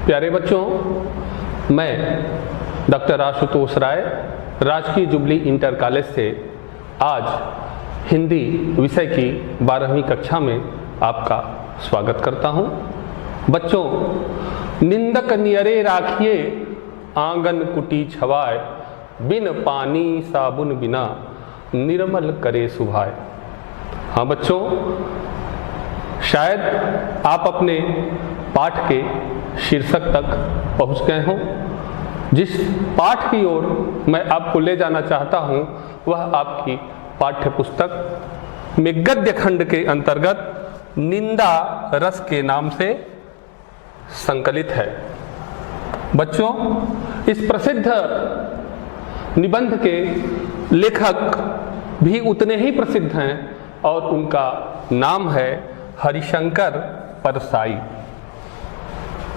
प्यारे बच्चों, मैं डॉक्टर आशुतोष राय राजकीय जुबली इंटर कॉलेज से आज हिंदी विषय की 12वीं कक्षा में आपका स्वागत करता हूं। बच्चों, निंदक नियरे राखिए आंगन कुटी छवाए, बिन पानी साबुन बिना निर्मल करे सुभाए। हाँ बच्चों, शायद आप अपने पाठ के शीर्षक तक पहुंच गए हों। जिस पाठ की ओर मैं आपको ले जाना चाहता हूं वह आपकी पाठ्य पुस्तक में गद्य खंड के अंतर्गत निंदा रस के नाम से संकलित है। बच्चों, इस प्रसिद्ध निबंध के लेखक भी उतने ही प्रसिद्ध हैं और उनका नाम है हरिशंकर परसाई।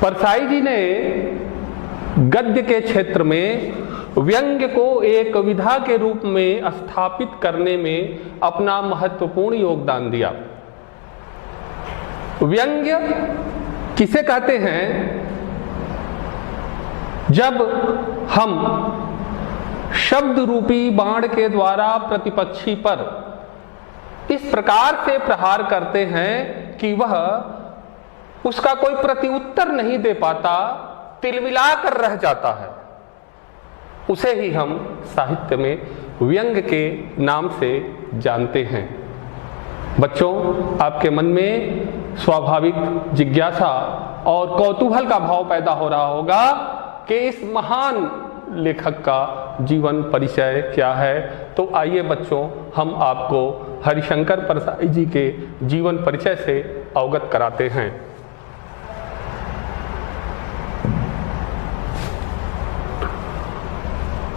परसाई जी ने गद्य के क्षेत्र में व्यंग्य को एक विधा के रूप में स्थापित करने में अपना महत्वपूर्ण योगदान दिया। व्यंग्य किसे कहते हैं? जब हम शब्द रूपी बाण के द्वारा प्रतिपक्षी पर इस प्रकार से प्रहार करते हैं कि वह उसका कोई प्रत्युत्तर नहीं दे पाता, तिलमिला कर रह जाता है, उसे ही हम साहित्य में व्यंग्य के नाम से जानते हैं। बच्चों, आपके मन में स्वाभाविक जिज्ञासा और कौतूहल का भाव पैदा हो रहा होगा कि इस महान लेखक का जीवन परिचय क्या है। तो आइए बच्चों, हम आपको हरिशंकर परसाई जी के जीवन परिचय से अवगत कराते हैं।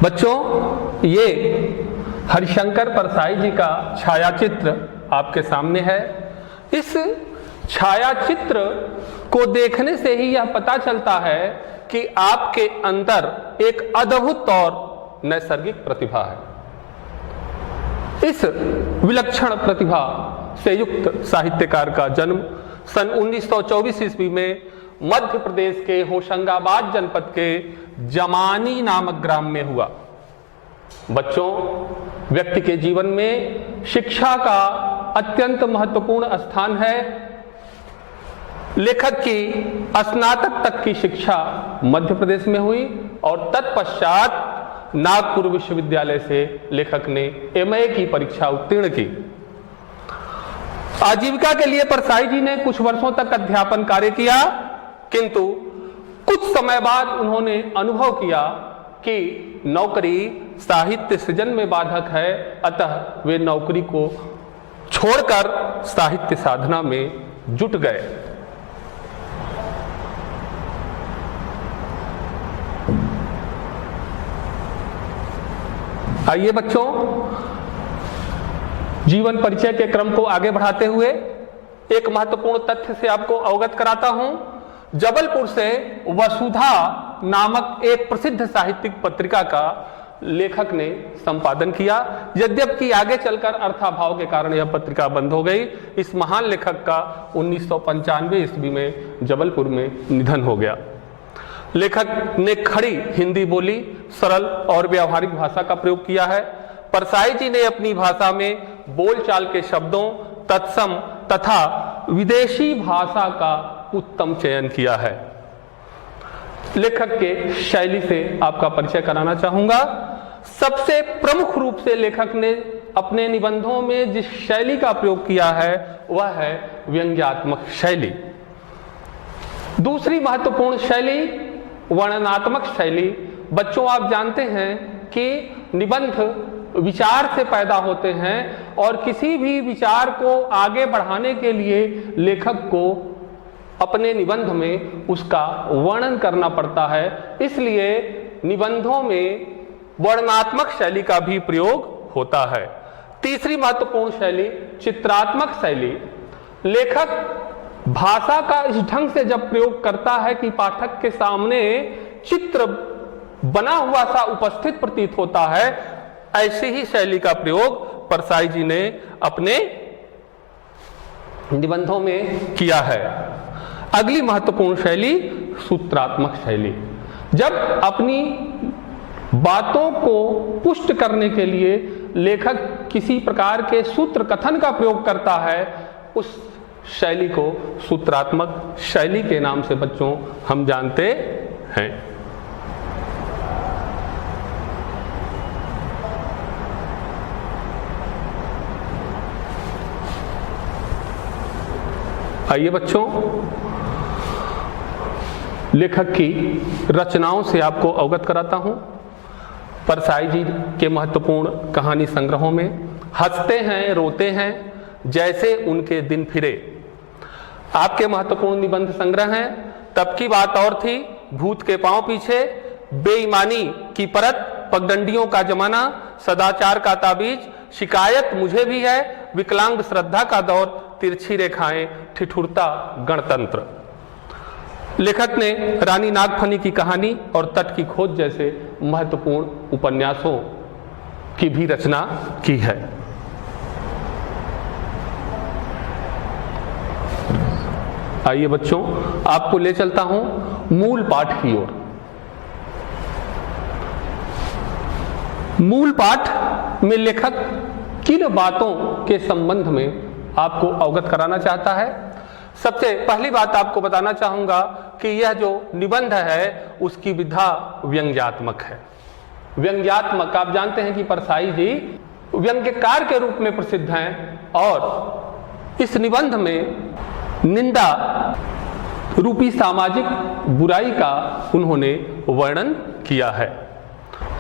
बच्चों, ये हरिशंकर परसाई जी का छायाचित्र आपके सामने है। इस छायाचित्र को देखने से ही यह पता चलता है कि आपके अंदर एक अद्भुत और नैसर्गिक प्रतिभा है। इस विलक्षण प्रतिभा से युक्त साहित्यकार का जन्म सन 1924 ईस्वी में मध्य प्रदेश के होशंगाबाद जनपद के जमानी नामक ग्राम में हुआ। बच्चों, व्यक्ति के जीवन में शिक्षा का अत्यंत महत्वपूर्ण स्थान है। लेखक की स्नातक तक की शिक्षा मध्य प्रदेश में हुई और तत्पश्चात नागपुर विश्वविद्यालय से लेखक ने MA की परीक्षा उत्तीर्ण की। आजीविका के लिए परसाई जी ने कुछ वर्षों तक अध्यापन कार्य किया, किंतु कुछ समय बाद उन्होंने अनुभव किया कि नौकरी साहित्य सृजन में बाधक है, अतः वे नौकरी को छोड़कर साहित्य साधना में जुट गए। आइए बच्चों, जीवन परिचय के क्रम को आगे बढ़ाते हुए एक महत्वपूर्ण तथ्य से आपको अवगत कराता हूं। जबलपुर से वसुधा नामक एक प्रसिद्ध साहित्यिक पत्रिका का लेखक ने संपादन किया। यद्यपि आगे चलकर अर्थाभाव के कारण यह पत्रिका बंद हो गई। इस महान लेखक का 1995 ईस्वी में जबलपुर में निधन हो गया। लेखक ने खड़ी हिंदी बोली, सरल और व्यावहारिक भाषा का प्रयोग किया है। परसाई जी ने अपनी भाषा में बोलचाल के शब्दों, तत्सम तथा विदेशी भाषा का उत्तम चयन किया है। लेखक के शैली से आपका परिचय कराना चाहूंगा। सबसे प्रमुख रूप से लेखक ने अपने निबंधों में जिस शैली का प्रयोग किया है वह है व्यंग्यात्मक शैली। दूसरी महत्वपूर्ण शैली वर्णनात्मक शैली। बच्चों, आप जानते हैं कि निबंध विचार से पैदा होते हैं और किसी भी विचार को आगे बढ़ाने के लिए लेखक को अपने निबंध में उसका वर्णन करना पड़ता है। इसलिए निबंधों में वर्णनात्मक शैली का भी प्रयोग होता है। तीसरी महत्वपूर्ण शैली चित्रात्मक शैली। लेखक भाषा का इस ढंग से जब प्रयोग करता है कि पाठक के सामने चित्र बना हुआ सा उपस्थित प्रतीत होता है, ऐसी ही शैली का प्रयोग परसाई जी ने अपने निबंधों में किया है। अगली महत्वपूर्ण शैली सूत्रात्मक शैली। जब अपनी बातों को पुष्ट करने के लिए लेखक किसी प्रकार के सूत्र कथन का प्रयोग करता है, उस शैली को सूत्रात्मक शैली के नाम से बच्चों हम जानते हैं। आइए बच्चों, लेखक की रचनाओं से आपको अवगत कराता हूं। परसाई जी के महत्वपूर्ण कहानी संग्रहों में हंसते हैं रोते हैं जैसे उनके दिन फिरे, आपके महत्वपूर्ण निबंध संग्रह हैं तब की बात और थी, भूत के पांव पीछे, बेईमानी की परत, पगडंडियों का जमाना, सदाचार का ताबीज, शिकायत मुझे भी है, विकलांग श्रद्धा का दौर, तिरछी रेखाएं, ठिठुरता गणतंत्र। लेखक ने रानी नागफनी की कहानी और तट की खोज जैसे महत्वपूर्ण उपन्यासों की भी रचना की है। आइए बच्चों, आपको ले चलता हूं मूल पाठ की ओर। मूल पाठ में लेखक किन बातों के संबंध में आपको अवगत कराना चाहता है? सबसे पहली बात आपको बताना चाहूंगा कि यह जो निबंध है उसकी विधा व्यंग्यात्मक है। व्यंग्यात्मक, आप जानते हैं कि परसाई जी व्यंग्यकार के रूप में प्रसिद्ध हैं और इस निबंध में निंदा रूपी सामाजिक बुराई का उन्होंने वर्णन किया है।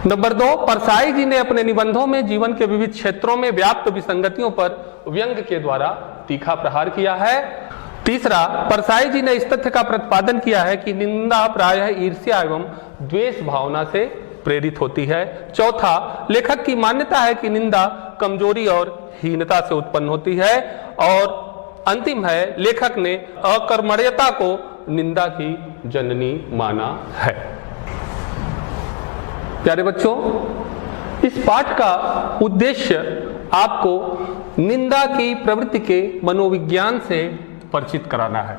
नंबर 2, परसाई जी ने अपने निबंधों में जीवन के विविध क्षेत्रों में व्याप्त विसंगतियों पर व्यंग्य के द्वारा तीखा प्रहार किया है। तीसरा, परसाई जी ने इस तथ्य का प्रतिपादन किया है कि निंदा प्रायः ईर्ष्या एवं द्वेष भावना से प्रेरित होती है। चौथा, लेखक की मान्यता है कि निंदा कमजोरी और हीनता से उत्पन्न होती है। और अंतिम है, लेखक ने अकर्मण्यता को निंदा की जननी माना है। प्यारे बच्चों, इस पाठ का उद्देश्य आपको निंदा की प्रवृत्ति के मनोविज्ञान से परिचित कराना है।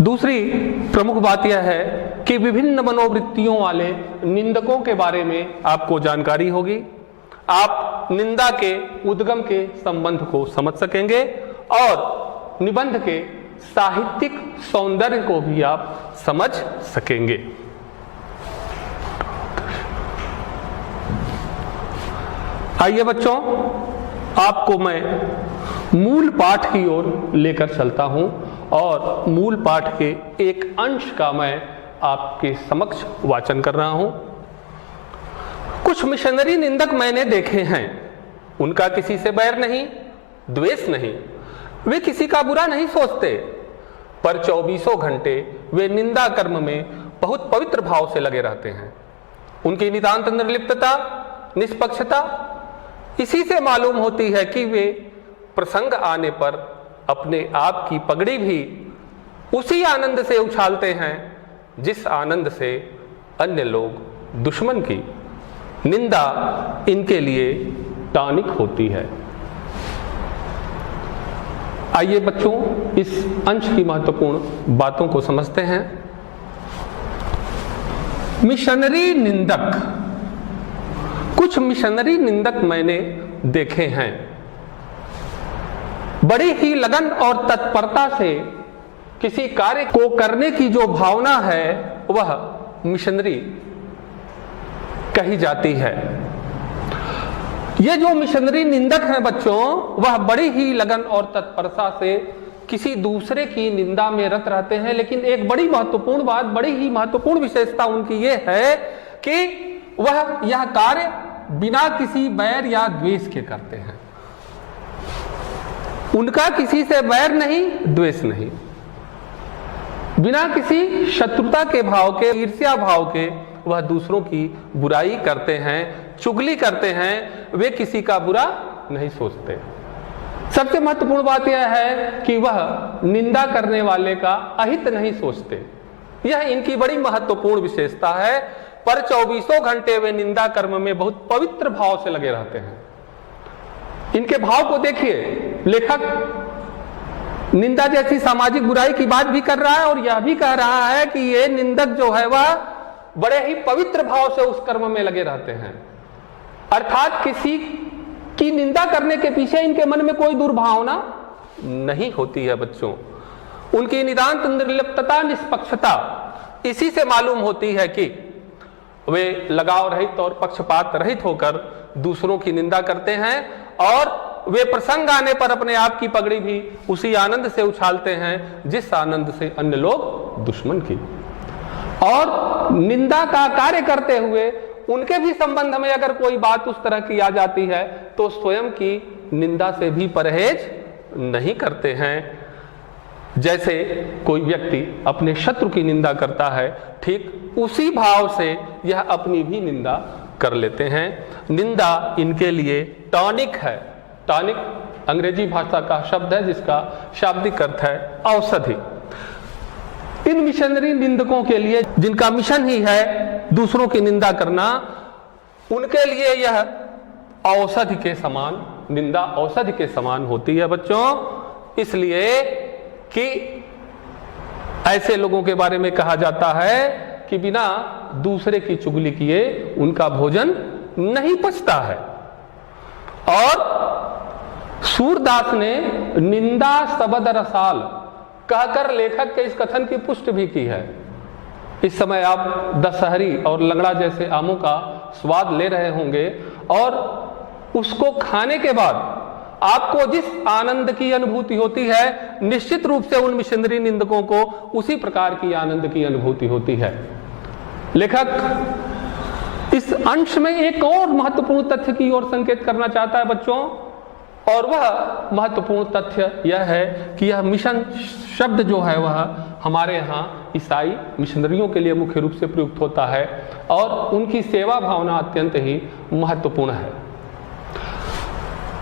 दूसरी प्रमुख बात यह है कि विभिन्न मनोवृत्तियों वाले निंदकों के बारे में आपको जानकारी होगी। आप निंदा के उद्गम के संबंध को समझ सकेंगे और निबंध के साहित्यिक सौंदर्य को भी आप समझ सकेंगे। आइए बच्चों, आपको मैं मूल पाठ की ओर लेकर चलता हूं और मूल पाठ के एक अंश का मैं आपके समक्ष वाचन कर रहा हूं। कुछ मिशनरी निंदक मैंने देखे हैं, उनका किसी से बैर नहीं, द्वेष नहीं, वे किसी का बुरा नहीं सोचते, पर 24 घंटे वे निंदा कर्म में बहुत पवित्र भाव से लगे रहते हैं। उनकी नितांत निर्लिप्तता, निष्पक्षता इसी से मालूम होती है कि वे प्रसंग आने पर अपने आप की पगड़ी भी उसी आनंद से उछालते हैं जिस आनंद से अन्य लोग दुश्मन की निंदा इनके लिए टॉनिक होती है। आइए बच्चों, इस अंश की महत्वपूर्ण बातों को समझते हैं। मिशनरी निंदक, कुछ मिशनरी निंदक मैंने देखे हैं, बड़ी ही लगन और तत्परता से किसी कार्य को करने की जो भावना है वह मिशनरी कही जाती है। ये जो मिशनरी निंदक हैं बच्चों, वह बड़ी ही लगन और तत्परता से किसी दूसरे की निंदा में रत रहते हैं, लेकिन एक बड़ी महत्वपूर्ण बात, बड़ी ही महत्वपूर्ण विशेषता उनकी ये है कि वह यह कार्य बिना किसी बैर या द्वेष के करते हैं। उनका किसी से बैर नहीं, द्वेष नहीं, बिना किसी शत्रुता के भाव के, ईर्ष्या भाव के वह दूसरों की बुराई करते हैं, चुगली करते हैं, वे किसी का बुरा नहीं सोचते। सबसे महत्वपूर्ण बात यह है कि वह निंदा करने वाले का अहित नहीं सोचते। यह इनकी बड़ी महत्वपूर्ण विशेषता है। पर 24 घंटे वे निंदा कर्म में बहुत पवित्र भाव से लगे रहते हैं। इनके भाव को देखिए, लेखक निंदा जैसी सामाजिक बुराई की बात भी कर रहा है और यह भी कह रहा है कि ये निंदक जो है वह बड़े ही पवित्र भाव से उस कर्म में लगे रहते हैं, अर्थात किसी की निंदा करने के पीछे इनके मन में कोई दुर्भावना नहीं होती है बच्चों। उनकी नितांत निर्लिप्तता, निष्पक्षता इसी से मालूम होती है कि वे लगाव रहित और पक्षपात रहित होकर दूसरों की निंदा करते हैं और वे प्रसंग आने पर अपने आप की पगड़ी भी उसी आनंद से उछालते हैं जिस आनंद से अन्य लोग दुश्मन की। और निंदा का कार्य करते हुए उनके भी संबंध में अगर कोई बात उस तरह की आ जाती है तो स्वयं की निंदा से भी परहेज नहीं करते हैं। जैसे कोई व्यक्ति अपने शत्रु की निंदा करता है, ठीक उसी भाव से यह अपनी भी निंदा कर लेते हैं। निंदा इनके लिए टॉनिक है। टॉनिक अंग्रेजी भाषा का शब्द है जिसका शाब्दिक अर्थ है औषधि। इन मिशनरी निंदकों के लिए, जिनका मिशन ही है दूसरों की निंदा करना, उनके लिए यह औषधि के समान, निंदा औषधि के समान होती है बच्चों। इसलिए कि ऐसे लोगों के बारे में कहा जाता है कि बिना दूसरे की चुगली किए उनका भोजन नहीं पचता है। और सूरदास ने निंदा सबद रसाल कहकर लेखक के इस कथन की पुष्टि भी की है। इस समय आप दशहरी और लंगड़ा जैसे आमों का स्वाद ले रहे होंगे और उसको खाने के बाद आपको जिस आनंद की अनुभूति होती है, निश्चित रूप से उन मिशनरी निंदकों को उसी प्रकार की आनंद की अनुभूति होती है। लेखक इस अंश में एक और महत्वपूर्ण तथ्य की ओर संकेत करना चाहता है बच्चों, और वह महत्वपूर्ण तथ्य यह है कि यह मिशन शब्द जो है वह हमारे यहाँ ईसाई मिशनरियों के लिए मुख्य रूप से प्रयुक्त होता है और उनकी सेवा भावना अत्यंत ही महत्वपूर्ण है।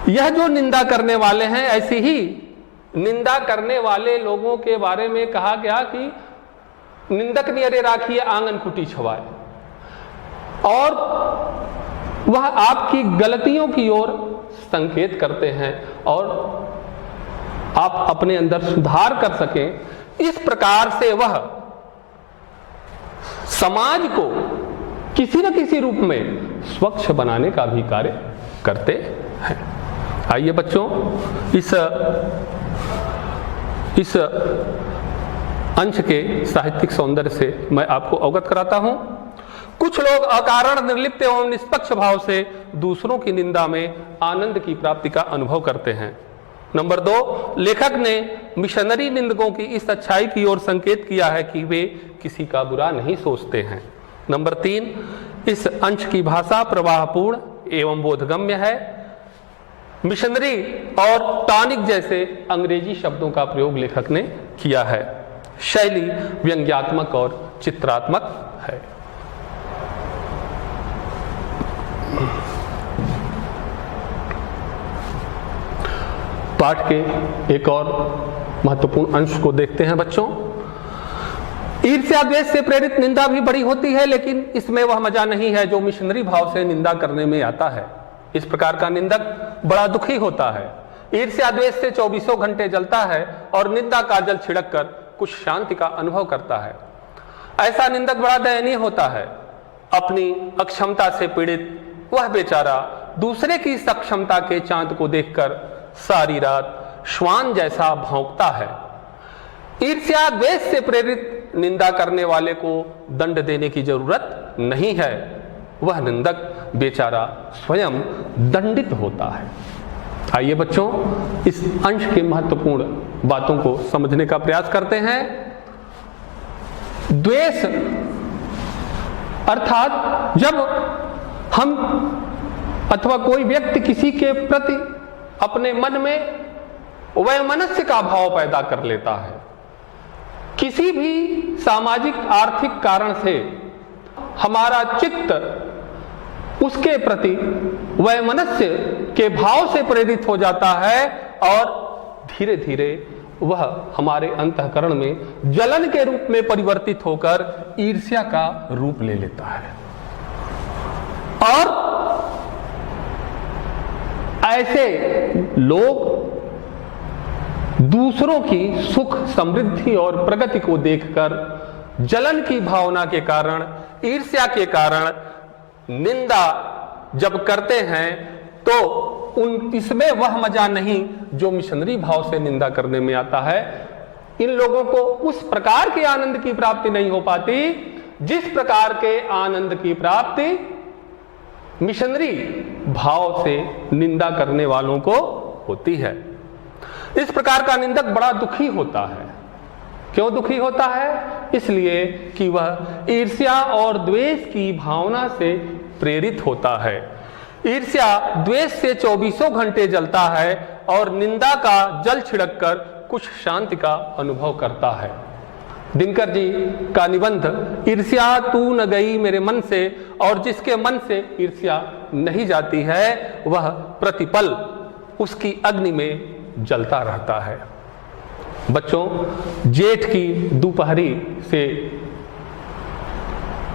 यह जो निंदा करने वाले हैं, ऐसी ही निंदा करने वाले लोगों के बारे में कहा गया कि निंदक नियरे राखिए आंगन कुटी छवाए, और वह आपकी गलतियों की ओर संकेत करते हैं और आप अपने अंदर सुधार कर सकें। इस प्रकार से वह समाज को किसी न किसी रूप में स्वच्छ बनाने का भी कार्य करते हैं। आइए बच्चों, इस अंश के साहित्यिक सौंदर्य से मैं आपको अवगत कराता हूं। कुछ लोग अकारण निर्लिप्त एवं निष्पक्ष भाव से दूसरों की निंदा में आनंद की प्राप्ति का अनुभव करते हैं। नंबर 2, लेखक ने मिशनरी निंदकों की इस अच्छाई की ओर संकेत किया है कि वे किसी का बुरा नहीं सोचते हैं। नंबर 3, इस अंश की भाषा प्रवाहपूर्ण एवं बोधगम्य है। मिशनरी और टॉनिक जैसे अंग्रेजी शब्दों का प्रयोग लेखक ने किया है। शैली व्यंग्यात्मक और चित्रात्मक है। पाठ के एक और महत्वपूर्ण अंश को देखते हैं बच्चों। ईर्ष्या द्वेष से प्रेरित निंदा भी बड़ी होती है, लेकिन इसमें वह मजा नहीं है जो मिशनरी भाव से निंदा करने में आता है। इस प्रकार का निंदक बड़ा दुखी होता है, ईर्ष्या द्वेष से 24 घंटे जलता है और निंदा का जल छिड़क कर कुछ शांति का अनुभव करता है। ऐसा निंदक बड़ा दयनीय होता है। अपनी अक्षमता से पीड़ित वह बेचारा दूसरे की सक्षमता के चांद को देखकर सारी रात श्वान जैसा भौंकता है। ईर्ष्या द्वेष से प्रेरित निंदा करने वाले को दंड देने की जरूरत नहीं है, वह निंदक बेचारा स्वयं दंडित होता है। आइए बच्चों, इस अंश के महत्वपूर्ण बातों को समझने का प्रयास करते हैं। द्वेष अर्थात जब हम अथवा कोई व्यक्ति किसी के प्रति अपने मन में वैमनस्य का भाव पैदा कर लेता है, किसी भी सामाजिक आर्थिक कारण से हमारा चित्त उसके प्रति वैमनस्य के भाव से प्रेरित हो जाता है और धीरे धीरे वह हमारे अंतःकरण में जलन के रूप में परिवर्तित होकर ईर्ष्या का रूप ले लेता है। और ऐसे लोग दूसरों की सुख, समृद्धि और प्रगति को देखकर जलन की भावना के कारण, ईर्ष्या के कारण निंदा जब करते हैं तो इसमें वह मजा नहीं जो मिशनरी भाव से निंदा करने में आता है। इन लोगों को उस प्रकार के आनंद की प्राप्ति नहीं हो पाती जिस प्रकार के आनंद की प्राप्ति मिशनरी भाव से निंदा करने वालों को होती है। इस प्रकार का निंदक बड़ा दुखी होता है। क्यों दुखी होता है? इसलिए कि वह ईर्ष्या और द्वेष की भावना से प्रेरित होता है। ईर्ष्या द्वेष से 24 घंटे जलता है और निंदा का जल छिड़ककर कुछ शांति का अनुभव करता है। दिनकर जी का निबंध ईर्ष्या तू न गई मेरे मन से, और जिसके मन से ईर्ष्या नहीं जाती है वह प्रतिपल उसकी अग्नि में जलता रहता है। बच्चों, जेठ की दोपहरी से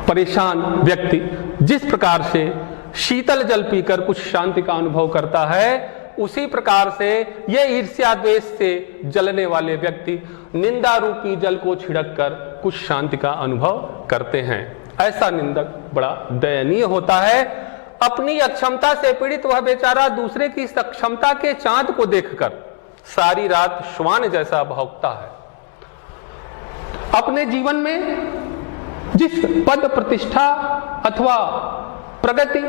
परेशान व्यक्ति जिस प्रकार से शीतल जल पीकर कुछ शांति का अनुभव करता है, उसी प्रकार से ये ईर्ष्या द्वेष से जलने वाले व्यक्ति निंदा रूपी जल को छिड़क कर कुछ शांति का अनुभव करते हैं। ऐसा निंदक बड़ा दयनीय होता है। अपनी अक्षमता से पीड़ित वह बेचारा दूसरे की सक्षमता के चांद को देखकर सारी रात श्वान जैसा भौंकता है। अपने जीवन में जिस पद, प्रतिष्ठा अथवा प्रगति,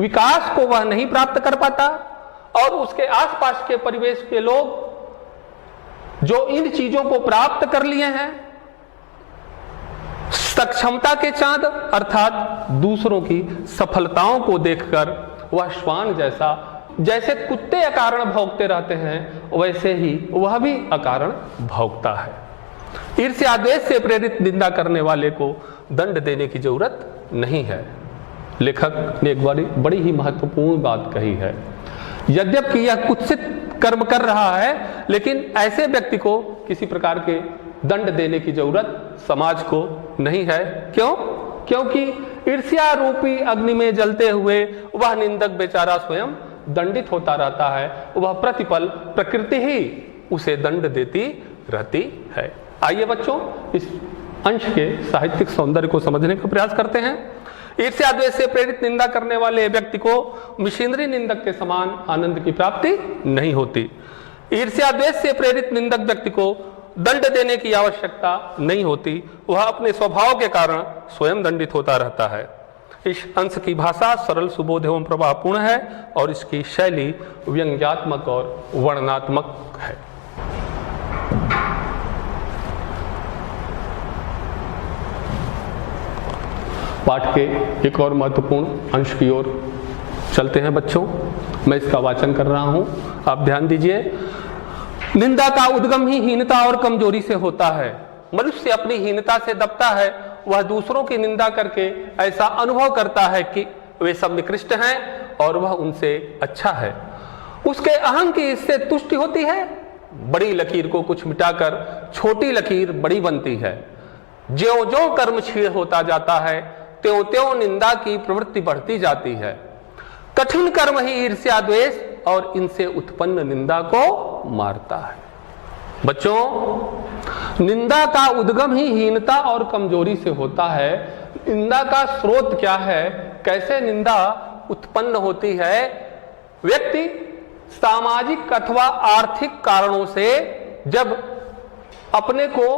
विकास को वह नहीं प्राप्त कर पाता और उसके आसपास के परिवेश के लोग जो इन चीजों को प्राप्त कर लिए हैं, सक्षमता के चांद अर्थात दूसरों की सफलताओं को देखकर वह श्वान जैसा, जैसे कुत्ते अकारण भौंकते रहते हैं, वैसे ही वह भी अकारण भौंकता है। ईर्ष्या द्वेष से प्रेरित निंदा करने वाले को दंड देने की जरूरत नहीं है। लेखक ने एक बड़ी ही महत्वपूर्ण बात कही है। यद्यपि यह कुत्सित कर्म कर रहा है, लेकिन ऐसे व्यक्ति को किसी प्रकार के दंड देने की जरूरत समाज को नहीं है। क्यों? क्योंकि ईर्ष्या रूपी अग्नि में जलते हुए वह निंदक बेचारा स्वयं दंडित होता रहता है। वह प्रतिपल प्रकृति ही उसे दंड देती रहती है। आइए बच्चों, इस अंश के साहित्यिक सौंदर्य को समझने का प्रयास करते हैं। ईर्ष्या द्वेष से प्रेरित निंदा करने वाले व्यक्ति को मिशनरी निंदक के समान आनंद की प्राप्ति नहीं होती। ईर्ष्या द्वेष से प्रेरित निंदक व्यक्ति को दंड देने की आवश्यकता नहीं होती, वह अपने स्वभाव के कारण स्वयं दंडित होता रहता है। इस अंश की भाषा सरल, सुबोध एवं प्रभावपूर्ण है और इसकी शैली व्यंग्यात्मक और वर्णनात्मक है। पाठ के एक और महत्वपूर्ण अंश की ओर चलते हैं बच्चों। मैं इसका वाचन कर रहा हूं, आप ध्यान दीजिए। निंदा का उद्गम ही हीनता और कमजोरी से होता है। मनुष्य अपनी हीनता से दबता है। वह दूसरों की निंदा करके ऐसा अनुभव करता है कि वे सब निकृष्ट हैं और वह उनसे अच्छा है। उसके अहं की इससे तुष्टि होती है। बड़ी लकीर को कुछ मिटाकर छोटी लकीर बड़ी बनती है। ज्यों ज्यों कर्म क्षीण होता जाता है, त्यों त्यों निंदा की प्रवृत्ति बढ़ती जाती है। कठिन कर्म ही ईर्ष्या द्वेष और इनसे उत्पन्न निंदा को मारता है। बच्चों, निंदा का उद्गम ही हीनता और कमजोरी से होता है। निंदा का स्रोत क्या है? कैसे निंदा उत्पन्न होती है? व्यक्ति सामाजिक अथवा आर्थिक कारणों से जब अपने को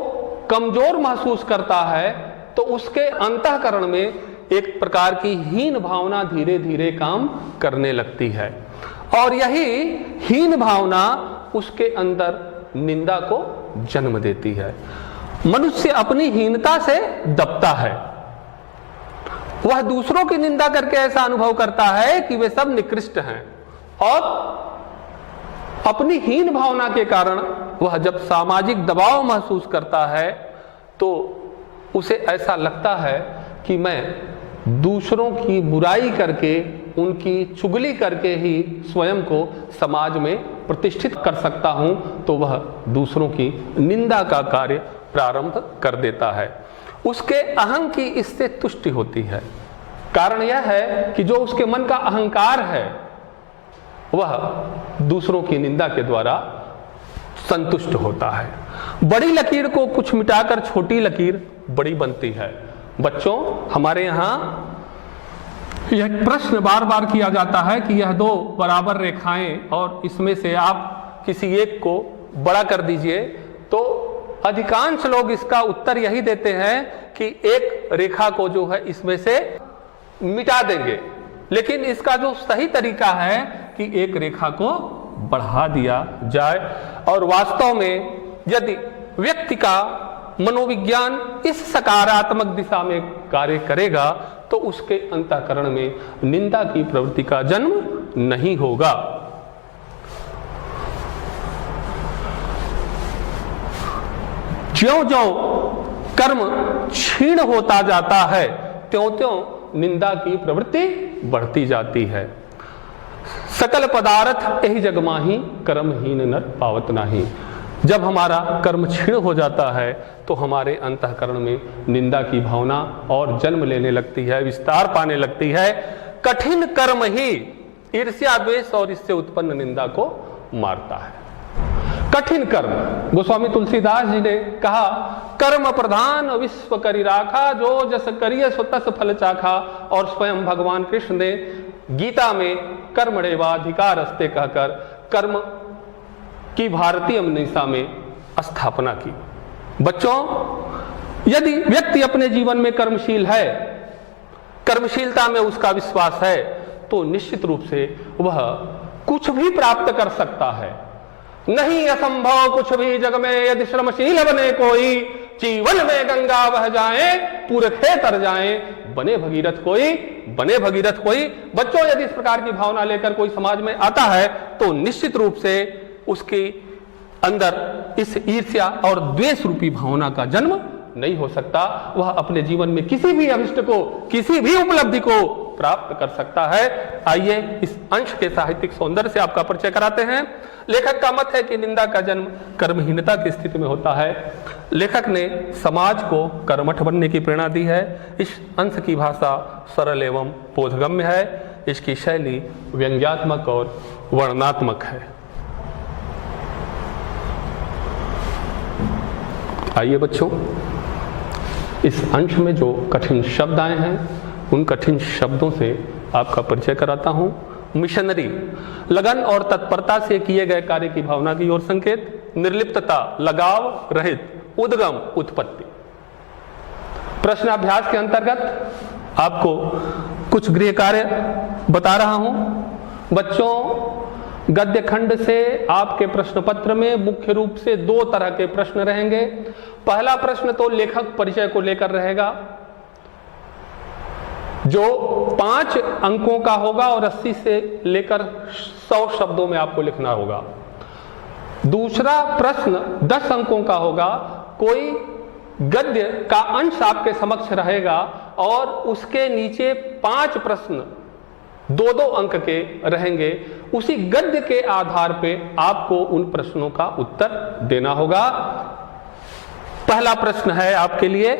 कमजोर महसूस करता है तो उसके अंतःकरण में एक प्रकार की हीन भावना धीरे धीरे काम करने लगती है और यही हीन भावना उसके अंदर निंदा को जन्म देती है। मनुष्य अपनी हीनता से दबता है। वह दूसरों की निंदा करके ऐसा अनुभव करता है कि वे सब निकृष्ट हैं और अपनी हीन भावना के कारण वह जब सामाजिक दबाव महसूस करता है तो उसे ऐसा लगता है कि मैं दूसरों की बुराई करके, उनकी चुगली करके ही स्वयं को समाज में प्रतिष्ठित कर सकता हूं, तो वह दूसरों की निंदा का कार्य प्रारंभ कर देता है। उसके अहं की इससे तुष्टि होती है। कारण यह है कि जो उसके मन का अहंकार है वह दूसरों की निंदा के द्वारा संतुष्ट होता है। बड़ी लकीर को कुछ मिटाकर छोटी लकीर बड़ी बनती है। बच्चों, हमारे यहाँ यह प्रश्न बार बार किया जाता है कि यह दो बराबर रेखाएं और इसमें से आप किसी एक को बड़ा कर दीजिए, तो अधिकांश लोग इसका उत्तर यही देते हैं कि एक रेखा को जो है इसमें से मिटा देंगे। लेकिन इसका जो सही तरीका है कि एक रेखा को बढ़ा दिया जाए। और वास्तव में यदि व्यक्ति का मनोविज्ञान इस सकारात्मक दिशा में कार्य करेगा तो उसके अंतःकरण में निंदा की प्रवृत्ति का जन्म नहीं होगा। ज्यों-ज्यों कर्म क्षीण होता जाता है त्यों-त्यों निंदा की प्रवृत्ति बढ़ती जाती है। सकल पदार्थ यही जग माही, कर्महीन नर पावत नाही। जब हमारा कर्म क्षीण हो जाता है तो हमारे अंतःकरण में निंदा की भावना और जन्म लेने लगती है, विस्तार पाने लगती है। कठिन कर्म ही ईर्ष्या, द्वेष और इससे उत्पन्न निंदा को मारता है। कठिन कर्म, गोस्वामी तुलसीदास जी ने कहा, कर्म प्रधान विश्व करी राखा, जो जस करिय सो तस फल चाखा। और स्वयं भगवान कृष्ण ने गीता में कर्मण्येवाधिकार अस्ते कहकर कर्म की भारतीय मीमांसा में स्थापना की। बच्चों, यदि व्यक्ति अपने जीवन में कर्मशील है, कर्मशीलता में उसका विश्वास है, तो निश्चित रूप से वह कुछ भी प्राप्त कर सकता है। नहीं असंभव कुछ भी जग में, यदि श्रमशील बने कोई, जीवन में गंगा बह जाए, पुरखे तर जाए, बने भगीरथ कोई, बने भगीरथ कोई। बच्चों, यदि इस प्रकार की भावना लेकर कोई समाज में आता है तो निश्चित रूप से उसके अंदर इस ईर्ष्या और द्वेष रूपी भावना का जन्म नहीं हो सकता। वह अपने जीवन में किसी भी अभिष्ट को, किसी भी उपलब्धि को प्राप्त कर सकता है। आइए इस अंश के साहित्यिक सौंदर्य से आपका परिचय कराते हैं। लेखक का मत है कि निंदा का जन्म कर्महीनता की स्थिति में होता है। लेखक ने समाज को कर्मठ बनने की प्रेरणा दी है। इस अंश की भाषा सरल एवं बोधगम्य है। इसकी शैली व्यंग्यात्मक और वर्णनात्मक है। आइए बच्चों, इस अंश में जो कठिन शब्द आए हैं उन कठिन शब्दों से आपका परिचय कराता हूं। मिशनरी, लगन और तत्परता से किए गए कार्य की भावना की ओर संकेत। निर्लिप्तता, लगाव रहित, उद्गम, उत्पत्ति। प्रश्नाभ्यास के अंतर्गत आपको कुछ गृह कार्य बता रहा हूं। बच्चों, गद्य खंड से आपके प्रश्न पत्र में मुख्य रूप से दो तरह के प्रश्न रहेंगे। पहला प्रश्न तो लेखक परिचय को लेकर रहेगा, जो 5 अंकों का होगा और 80 से लेकर 100 शब्दों में आपको लिखना होगा। दूसरा प्रश्न 10 अंकों का होगा। कोई गद्य का अंश आपके समक्ष रहेगा और उसके नीचे 5 प्रश्न 2-2 अंक के रहेंगे। उसी गद्य के आधार पे आपको उन प्रश्नों का उत्तर देना होगा। पहला प्रश्न है आपके लिए,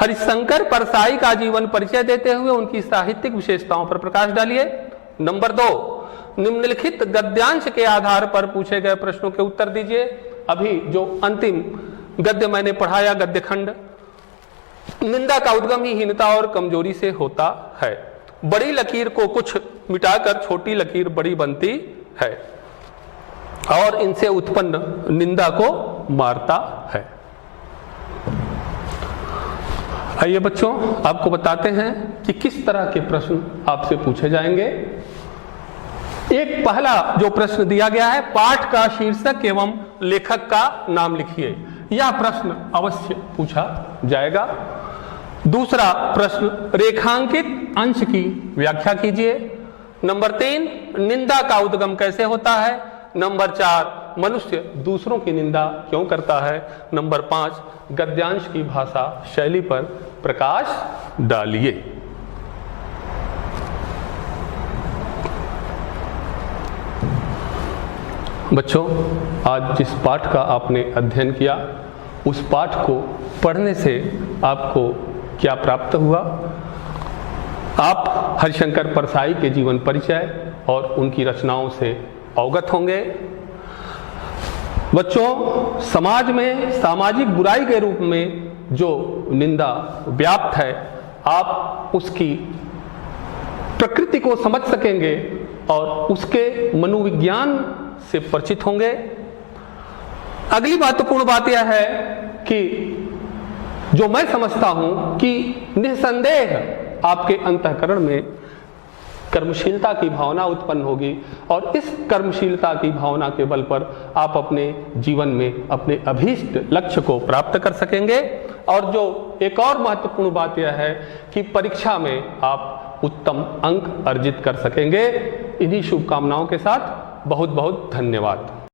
हरिशंकर परसाई का जीवन परिचय देते हुए उनकी साहित्यिक विशेषताओं पर प्रकाश डालिए। नंबर 2, निम्नलिखित गद्यांश के आधार पर पूछे गए प्रश्नों के उत्तर दीजिए। अभी जो अंतिम गद्य मैंने पढ़ाया, गद्य खंड, निंदा का उद्गम ही हीनता और कमजोरी से होता है। बड़ी लकीर को कुछ मिटाकर छोटी लकीर बड़ी बनती है और इनसे उत्पन्न निंदा को मारता है। आइए बच्चों, आपको बताते हैं कि किस तरह के प्रश्न आपसे पूछे जाएंगे। एक पहला जो प्रश्न दिया गया है, पाठ का शीर्षक एवं लेखक का नाम लिखिए। यह प्रश्न अवश्य पूछा जाएगा। दूसरा प्रश्न, रेखांकित अंश की व्याख्या कीजिए। नंबर 3, निंदा का उद्गम कैसे होता है। नंबर 4, मनुष्य दूसरों की निंदा क्यों करता है। नंबर 5, गद्यांश की भाषा शैली पर प्रकाश डालिए। बच्चों, आज जिस पाठ का आपने अध्ययन किया, उस पाठ को पढ़ने से आपको क्या प्राप्त हुआ। आप हरिशंकर परसाई के जीवन परिचय और उनकी रचनाओं से अवगत होंगे। बच्चों, समाज में सामाजिक बुराई के रूप में जो निंदा व्याप्त है, आप उसकी प्रकृति को समझ सकेंगे और उसके मनोविज्ञान से परिचित होंगे। अगली महत्वपूर्ण बात यह है कि जो मैं समझता हूं कि निस्संदेह आपके अंतःकरण में कर्मशीलता की भावना उत्पन्न होगी और इस कर्मशीलता की भावना के बल पर आप अपने जीवन में अपने अभीष्ट लक्ष्य को प्राप्त कर सकेंगे। और जो एक और महत्वपूर्ण बात यह है कि परीक्षा में आप उत्तम अंक अर्जित कर सकेंगे। इन्हीं शुभकामनाओं के साथ बहुत बहुत धन्यवाद।